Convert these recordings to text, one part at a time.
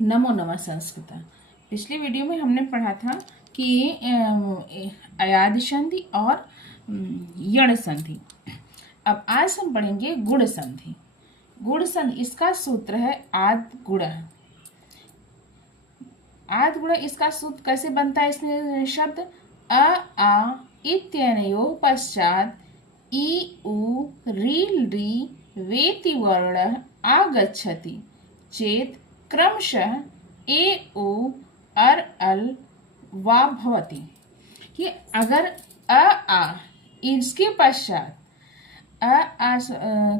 नमो नमः संस्कृत। पिछले वीडियो में हमने पढ़ा था कि अयाद संधि और यण संधि। अब आज हम पढ़ेंगे गुण संधि। गुण संधि इसका सूत्र है आद गुण। आद गुण इसका सूत्र कैसे बनता है? इसमें शब्द अ आ इत्यनयोः पश्चात इ उ रि री वेति वर्ण आगच्छति चेत क्रमशः ए ओ अर अल वा भवति। कि अगर अ आ इसके पश्चात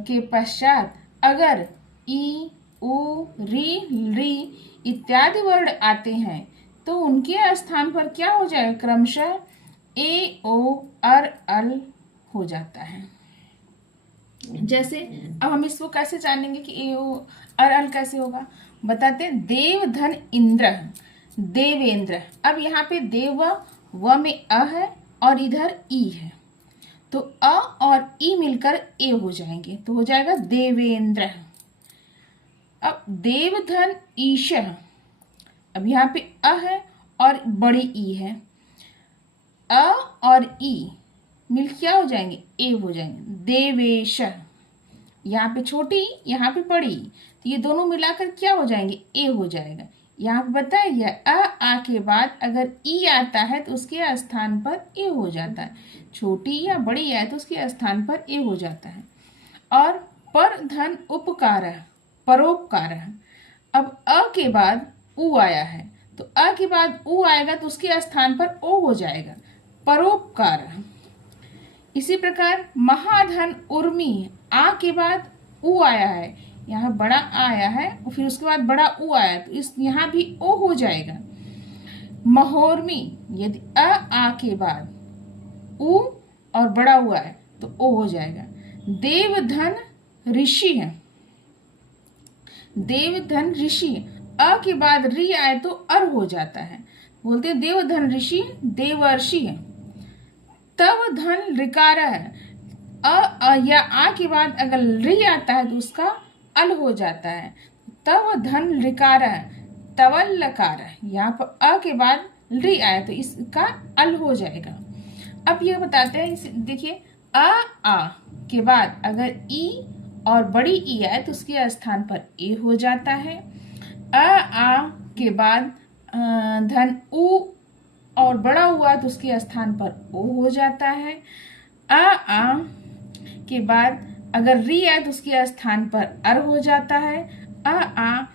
के पश्चात अगर ई उ री री इत्यादि वर्ण आते हैं तो उनके स्थान पर क्या हो जाएगा? क्रमशः ए ओ अर अल हो जाता है। जैसे अब हम इसको कैसे जानेंगे कि ए ओ अर अल कैसे होगा? बताते हैं। देव धन इंद्र, देवेंद्र। अब यहाँ पे देव व में अ है और इधर ई है, तो अ और ई मिलकर ए हो जाएंगे, तो हो जाएगा देवेंद्र। अब देवधन ईश, अब यहाँ पे अ है और बड़ी ई है, अ और ई मिल क्या हो जाएंगे? ए हो जाएंगे, देवेश। यहाँ पे छोटी यहाँ पे बड़ी, तो ये दोनों मिलाकर क्या हो जाएंगे? ए हो जाएगा। यहाँ पे बताया गया आ के बाद अगर ई आता है तो उसके स्थान पर ए हो जाता है। छोटी या बड़ी आए तो उसके स्थान पर ए हो जाता है। और पर धन उपकार, परोपकार। अब अ के बाद उ आया है, तो अ के बाद उ आएगा तो उसके स्थान पर ओ हो जाएगा, परोपकार। इसी प्रकार महाधन उर्मी, आ के बाद उ आया है, यहाँ बड़ा आ आया है और फिर उसके बाद बड़ा उ आया, तो इस यहाँ भी ओ हो जाएगा। महोर्मी, यदि आ के बाद उ और बड़ा हुआ है तो ओ हो जाएगा। देवधन ऋषि है, देवधन ऋषि, अ के बाद री आए तो अर हो जाता है, बोलते हैं देवधन ऋषि देवर्षि है। तव धन ऋकार है, अ या आ के बाद अगर री आता है तो उसका अल हो जाता है। तव धन ऋकार है, तवल लकार है, यहाँ पर अ के बाद री आया तो इसका अल हो जाएगा। अब ये बताते हैं, देखिए आ के बाद अगर ई और बड़ी ई आए तो उसके स्थान पर ए हो जाता है। आ के बाद धन उ और बड़ा हुआ तो उसके स्थान पर ओ हो जाता है। आ के बाद अगर री आए तो उसके स्थान पर अर हो जाता है। आ